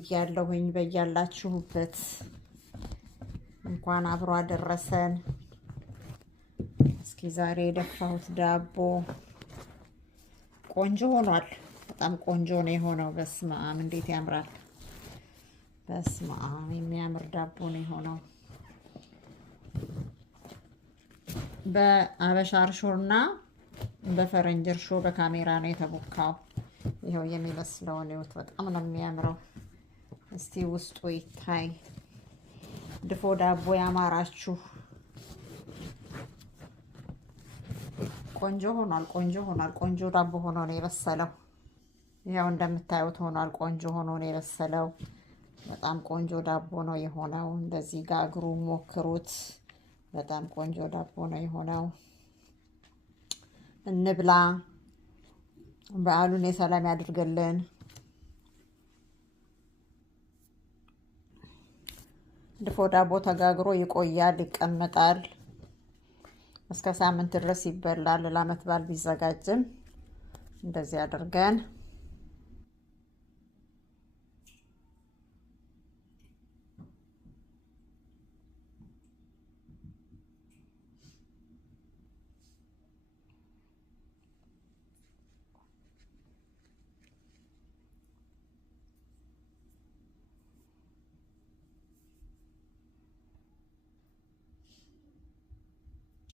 ብያለሁኝ። በያላችሁበት እንኳን አብሮ አደረሰን። እስኪ ዛሬ የደፋሁት ዳቦ ቆንጆ ሆኗል። በጣም ቆንጆ ነው የሆነው። በስመ አብ እንዴት ያምራል! በስመ አብ የሚያምር ዳቦ ነው የሆነው። በአበሻ እርሾና በፈረንጅ እርሾ በካሜራ ነው የተቦካው። ይኸው የሚመስለውን ይኸውት፣ በጣም ነው የሚያምረው። እስቲ ውስጡ ይታይ። ድፎ ዳቦ ያማራችሁ። ቆንጆ ሆኗል። ቆንጆ ሆኗል። ቆንጆ ዳቦ ሆኖ ነው የበሰለው። ይኸው እንደምታዩት ሆኗል። ቆንጆ ሆኖ ነው የበሰለው። በጣም ቆንጆ ዳቦ ነው የሆነው። እንደዚህ ጋግሩ፣ ሞክሩት። በጣም ቆንጆ ዳቦ ነው የሆነው። እንብላ። በዓሉን የሰላም ያድርግልን። ድፎ ዳቦ ተጋግሮ ይቆያል፣ ይቀመጣል። እስከ ሳምንት ድረስ ይበላል። ለዓመት በዓል ቢዘጋጅም እንደዚህ አድርገን